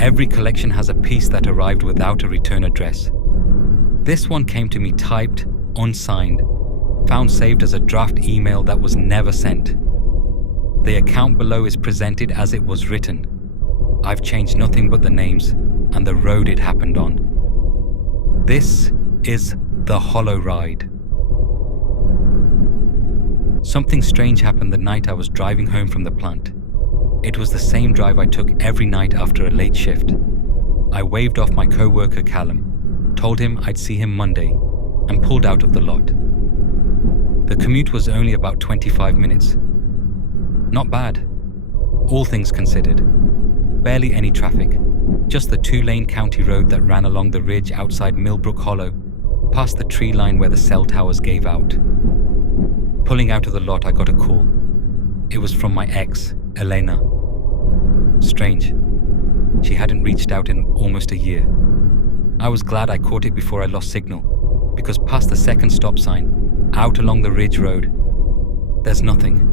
Every collection has a piece that arrived without a return address. This one came to me typed, unsigned, found saved as a draft email that was never sent. The account below is presented as it was written. I've changed nothing but the names and the road it happened on. This is the Hollow Ride. Something strange happened the night I was driving home from the plant. It was the same drive I took every night after a late shift. I waved off my co-worker Callum, told him I'd see him Monday, and pulled out of the lot. The commute was only about 25 minutes. Not bad, all things considered. Barely any traffic, just the 2-lane county road that ran along the ridge outside Millbrook Hollow, past the tree line where the cell towers gave out. Pulling out of the lot, I got a call. It was from my ex, Elena. Strange. She hadn't reached out in almost a year. I was glad I caught it before I lost signal, because past the second stop sign, out along the ridge road, there's nothing.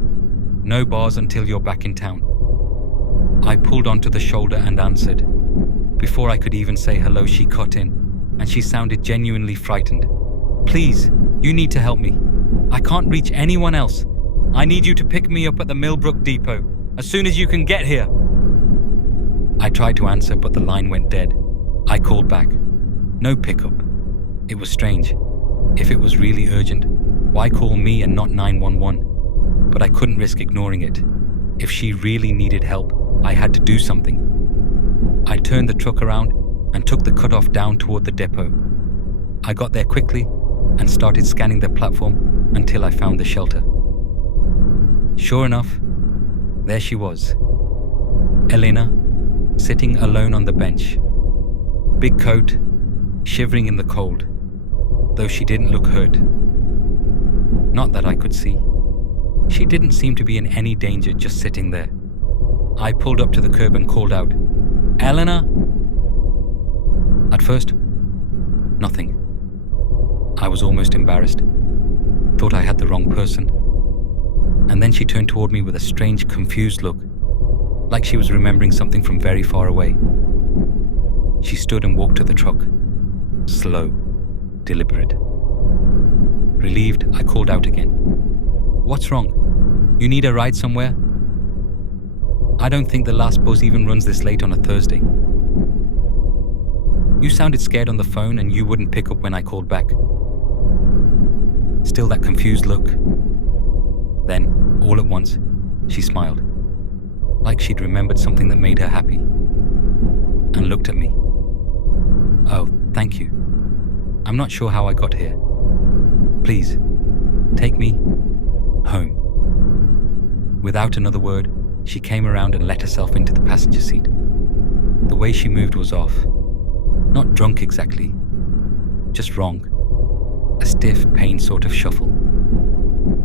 No bars until you're back in town. I pulled onto the shoulder and answered. Before I could even say hello, she cut in, and she sounded genuinely frightened. Please, you need to help me. I can't reach anyone else. I need you to pick me up at the Millbrook depot as soon as you can get here. I tried to answer, but the line went dead. I called back. No pickup. It was strange. If it was really urgent, why call me and not 911? But I couldn't risk ignoring it. If she really needed help, I had to do something. I turned the truck around and took the cutoff down toward the depot. I got there quickly and started scanning the platform until I found the shelter. Sure enough, there she was. Elena, sitting alone on the bench. Big coat, shivering in the cold, though she didn't look hurt. Not that I could see. She didn't seem to be in any danger just sitting there. I pulled up to the curb and called out, "Elena?" At first, nothing. I was almost embarrassed. Thought I had the wrong person. And then she turned toward me with a strange, confused look, like she was remembering something from very far away. She stood and walked to the truck. Slow, deliberate. Relieved, I called out again. "What's wrong? You need a ride somewhere?" "I don't think the last bus even runs this late on a Thursday." "You sounded scared on the phone and you wouldn't pick up when I called back." Still that confused look. Then, all at once, she smiled, like she'd remembered something that made her happy, and looked at me. "Oh, thank you. I'm not sure how I got here. Please, take me home." Without another word, she came around and let herself into the passenger seat. The way she moved was off. Not drunk exactly, just wrong. A stiff, pained sort of shuffle,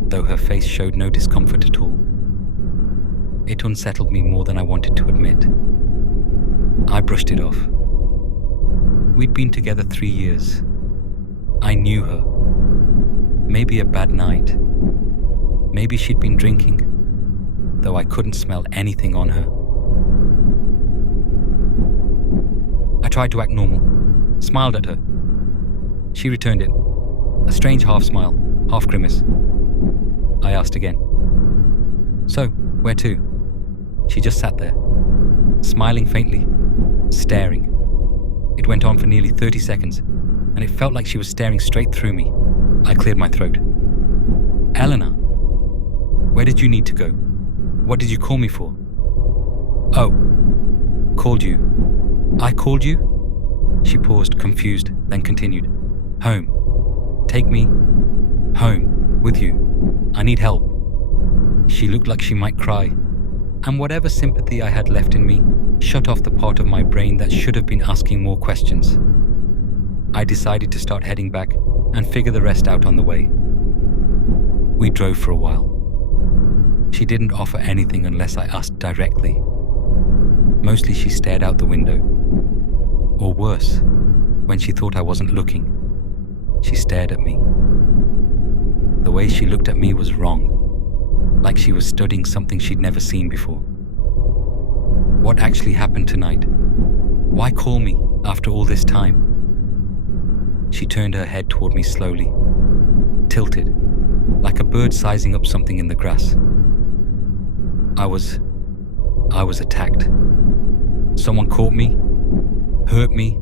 though her face showed no discomfort at all. It unsettled me more than I wanted to admit. I brushed it off. We'd been together 3 years. I knew her. Maybe a bad night. Maybe she'd been drinking, though I couldn't smell anything on her. I tried to act normal, smiled at her. She returned it, a strange half smile, half grimace. I asked again. "So, where to?" She just sat there, smiling faintly, staring. It went on for nearly 30 seconds, and it felt like she was staring straight through me. I cleared my throat. "Eleanor, where did you need to go? What did you call me for?" "Oh, called you. I called you?" She paused, confused, then continued. "Home. Take me home with you. I need help." She looked like she might cry, and whatever sympathy I had left in me shut off the part of my brain that should have been asking more questions. I decided to start heading back and figure the rest out on the way. We drove for a while. She didn't offer anything unless I asked directly. Mostly she stared out the window. Or worse, when she thought I wasn't looking, she stared at me. The way she looked at me was wrong, like she was studying something she'd never seen before. What actually happened tonight? Why call me after all this time? She turned her head toward me slowly, tilted, like a bird sizing up something in the grass. I was attacked. Someone caught me, hurt me.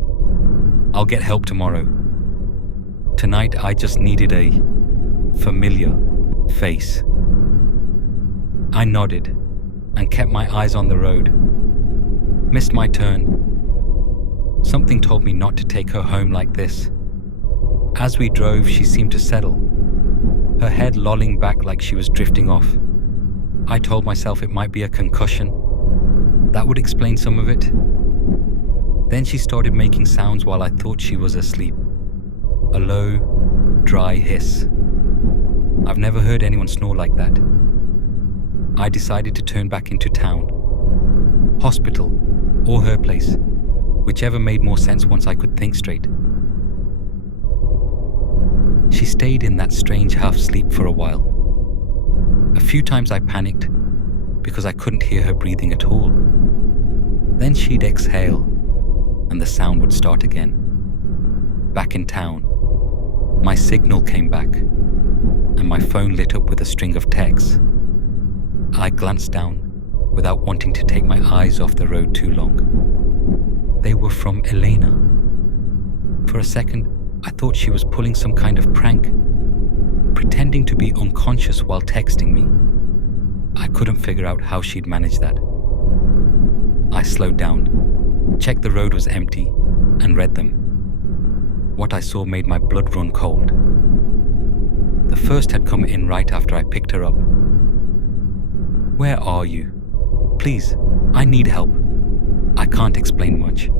I'll get help tomorrow. Tonight I just needed a familiar face. I nodded and kept my eyes on the road. Missed my turn. Something told me not to take her home like this. As we drove, she seemed to settle, her head lolling back like she was drifting off. I told myself it might be a concussion. That would explain some of it. Then she started making sounds while I thought she was asleep. A low, dry hiss. I've never heard anyone snore like that. I decided to turn back into town. Hospital, or her place, whichever made more sense once I could think straight. She stayed in that strange half-sleep for a while. A few times I panicked because I couldn't hear her breathing at all. Then she'd exhale, and the sound would start again. Back in town, my signal came back, and my phone lit up with a string of texts. I glanced down without wanting to take my eyes off the road too long. They were from Elena. For a second, I thought she was pulling some kind of prank, pretending to be unconscious while texting me. I couldn't figure out how she'd managed that. I slowed down, checked the road was empty, and read them. What I saw made my blood run cold. The first had come in right after I picked her up. "Where are you? Please, I need help. I can't explain much.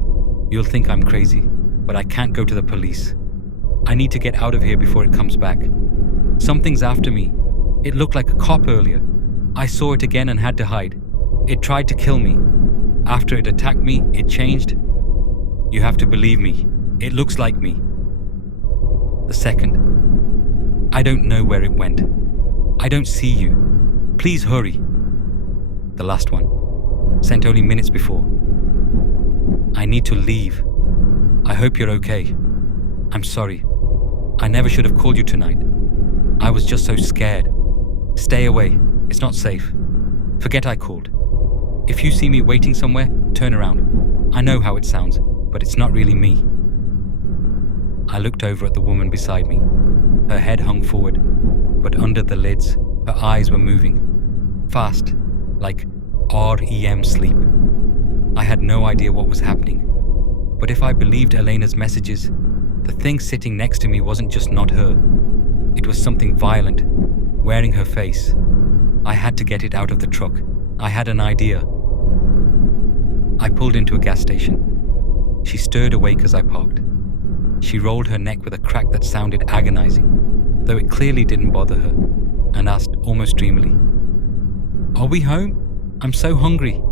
You'll think I'm crazy, but I can't go to the police. I need to get out of here before it comes back. Something's after me. It looked like a cop earlier. I saw it again and had to hide. It tried to kill me. After it attacked me, it changed. You have to believe me. It looks like me." The second, "I don't know where it went. I don't see you. Please hurry." The last one, sent only minutes before. "I need to leave. I hope you're okay. I'm sorry. I never should have called you tonight. I was just so scared. Stay away. It's not safe. Forget I called. If you see me waiting somewhere, turn around. I know how it sounds, but it's not really me." I looked over at the woman beside me. Her head hung forward, but under the lids, her eyes were moving. Fast, like REM sleep. I had no idea what was happening. But if I believed Elena's messages, the thing sitting next to me wasn't just not her. It was something violent, wearing her face. I had to get it out of the truck. I had an idea. I pulled into a gas station. She stirred awake as I parked. She rolled her neck with a crack that sounded agonizing, though it clearly didn't bother her, and asked almost dreamily, "Are we home? I'm so hungry."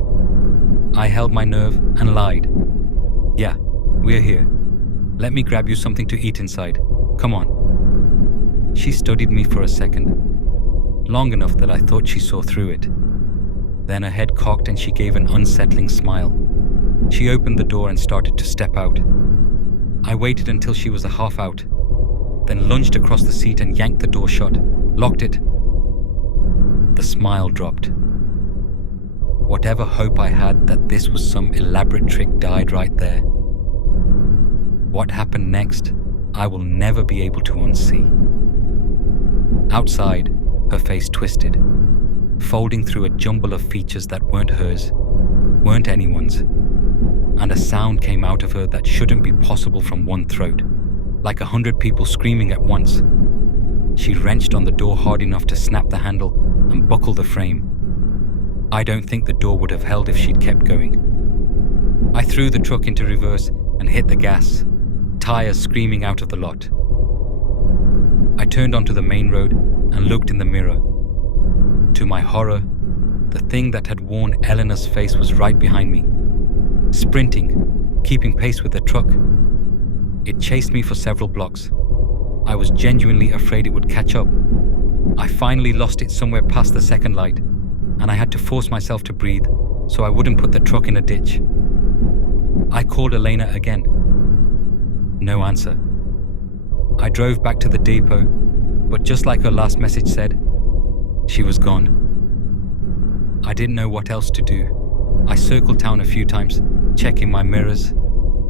I held my nerve and lied. "Yeah, we're here. Let me grab you something to eat inside. Come on." She studied me for a second, long enough that I thought she saw through it. Then her head cocked and she gave an unsettling smile. She opened the door and started to step out. I waited until she was a half out, then lunged across the seat and yanked the door shut, locked it. The smile dropped. Whatever hope I had that this was some elaborate trick died right there. What happened next, I will never be able to unsee. Outside, her face twisted, folding through a jumble of features that weren't hers, weren't anyone's, and a sound came out of her that shouldn't be possible from one throat, like 100 people screaming at once. She wrenched on the door hard enough to snap the handle and buckle the frame. I don't think the door would have held if she'd kept going. I threw the truck into reverse and hit the gas, tires screaming out of the lot. I turned onto the main road and looked in the mirror. To my horror, the thing that had worn Eleanor's face was right behind me, sprinting, keeping pace with the truck. It chased me for several blocks. I was genuinely afraid it would catch up. I finally lost it somewhere past the second light, and I had to force myself to breathe so I wouldn't put the truck in a ditch. I called Elena again. No answer. I drove back to the depot, but just like her last message said, she was gone. I didn't know what else to do. I circled town a few times, checking my mirrors,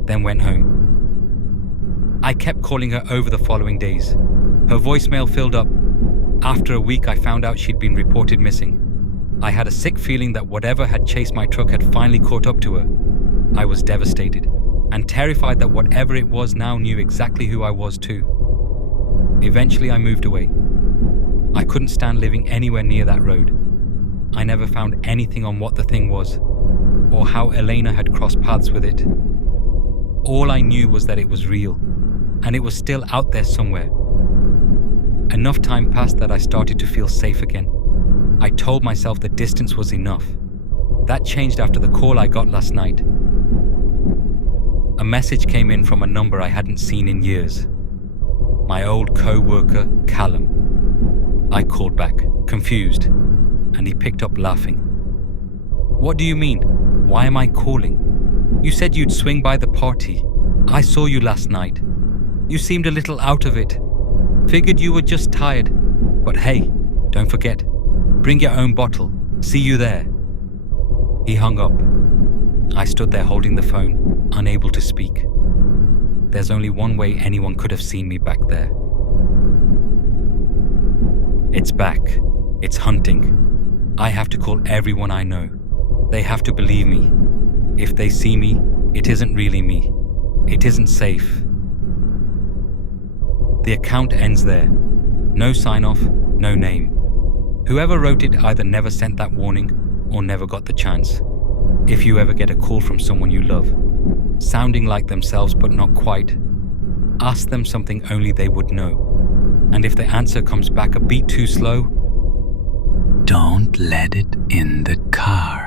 then went home. I kept calling her over the following days. Her voicemail filled up. After a week, I found out she'd been reported missing. I had a sick feeling that whatever had chased my truck had finally caught up to her. I was devastated and terrified that whatever it was now knew exactly who I was too. Eventually, I moved away. I couldn't stand living anywhere near that road. I never found anything on what the thing was, or how Elena had crossed paths with it. All I knew was that it was real, and it was still out there somewhere. Enough time passed that I started to feel safe again. I told myself the distance was enough. That changed after the call I got last night. A message came in from a number I hadn't seen in years. My old co-worker, Callum. I called back, confused, and he picked up laughing. What do you mean? Why am I calling? You said you'd swing by the party. I saw you last night. You seemed a little out of it. Figured you were just tired. But hey, don't forget, bring your own bottle. See you there. He hung up. I stood there holding the phone, unable to speak. There's only one way anyone could have seen me back there. It's back. It's hunting. I have to call everyone I know. They have to believe me. If they see me, it isn't really me. It isn't safe. The account ends there. No sign-off, no name. Whoever wrote it either never sent that warning or never got the chance. If you ever get a call from someone you love, sounding like themselves but not quite, ask them something only they would know. And if the answer comes back a beat too slow, don't let it in the car.